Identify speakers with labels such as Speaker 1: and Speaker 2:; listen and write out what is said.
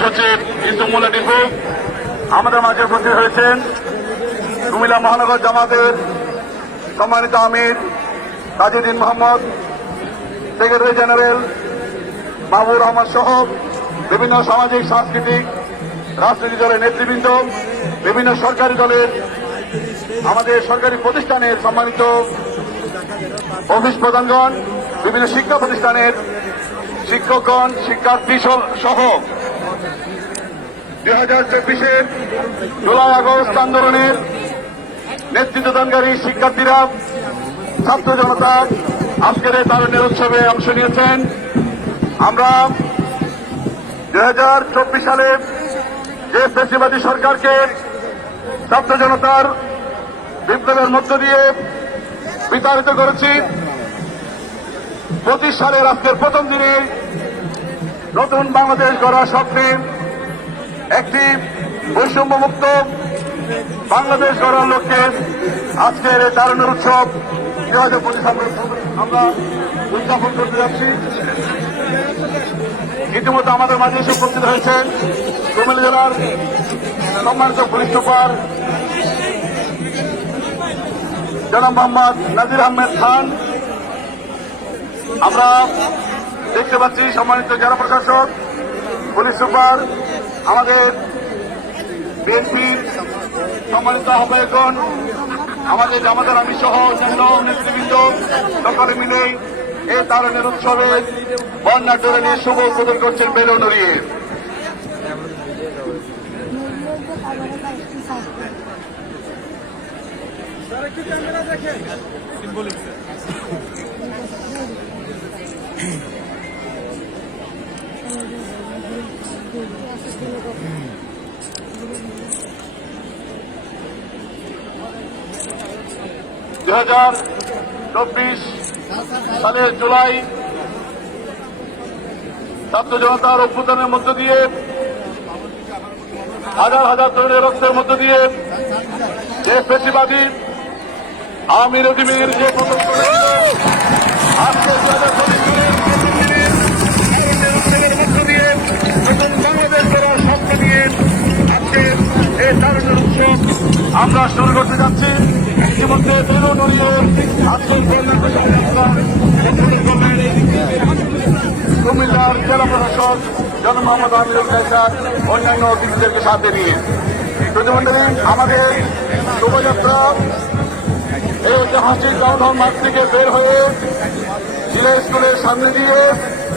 Speaker 1: সচিব ইসুমুল্লা টিপু, আমাদের মাঝে উপস্থিত হয়েছেন কুমিল্লা মহানগর জামাতের সম্মানিত আমির তাজুদ্দিন মোহাম্মদ, সেক্রেটারি জেনারেল মাহবুর রহমান সহ বিভিন্ন সামাজিক, সাংস্কৃতিক, রাজনৈতিক দলের নেতৃবৃন্দ, বিভিন্ন সরকারি দলের, আমাদের সরকারি প্রতিষ্ঠানের সম্মানিত অফিস প্রধানগণ, বিভিন্ন শিক্ষা প্রতিষ্ঠানের শিক্ষকগণ, শিক্ষার্থী সহ দুই হাজার চব্বিশের জুলাই আগস্ট আন্দোলনের নেতৃত্বদানকারী শিক্ষার্থীরা, ছাত্র জনতা আজকের এই তারুণ্যের উৎসবে অংশ নিয়েছেন। আমরা দুই হাজার চব্বিশ সালে যে ফেসিবাদী সরকারকে ছাত্র জনতার বিপ্লবের মধ্য দিয়ে বিতাড়িত করেছি, পঁচিশ সালের আজকের প্রথম দিনে নতুন বাংলাদেশ গড়ার স্বপ্নে একটি বৈষম্যমুক্ত বাংলাদেশ গড়ার লক্ষ্যে আজকের এই তারুণের উৎসব দুই হাজার পঁচিশ আমরা উদযাপন করতে যাচ্ছি। ইতিমধ্যে আমাদের মাঝে এসে উপস্থিত হয়েছে কুমিল্লা জেলার সম্মানিত পুলিশ সুপার জনাব মোহাম্মদ নাজির আহমেদ খান। আমরা দেখতে পাচ্ছি সম্মানিত জেলা প্রশাসক, পুলিশ সুপার, আমাদের বিএনপির সম্মানিত আহ্বায়কগণ, আমাদের জামাতার আমি সহ অন্যান্য নেতৃবৃন্দ, সকলে মিলে এই তারণের উৎসবে বন্যা ডোরে নিয়ে শুভ উদ্বোধন করছেন বেলুন নড়িয়ে। দুই হাজার চব্বিশ সালের জুলাই ছাত্র জনতার অভ্যুত্থানের মধ্য দিয়ে, হাজার হাজার তরুণের রক্তের মধ্য দিয়ে যে পেশিবাদী আমির উদ্দিনের যে পতন আমরা শুরু করতে যাচ্ছি। ইতিমধ্যে কুমিল্লার জেলা প্রশাসক জন মোহাম্মদ আমিরুল কায়সার অন্যান্য অতিথিদেরকে সাথে নিয়ে। প্রতিমন্ত্রী, আমাদের শোভাযাত্রা এই ঐতিহাসিক গাউধন মাঠ থেকে বের হয়ে জিলা স্কুলের সামনে দিয়ে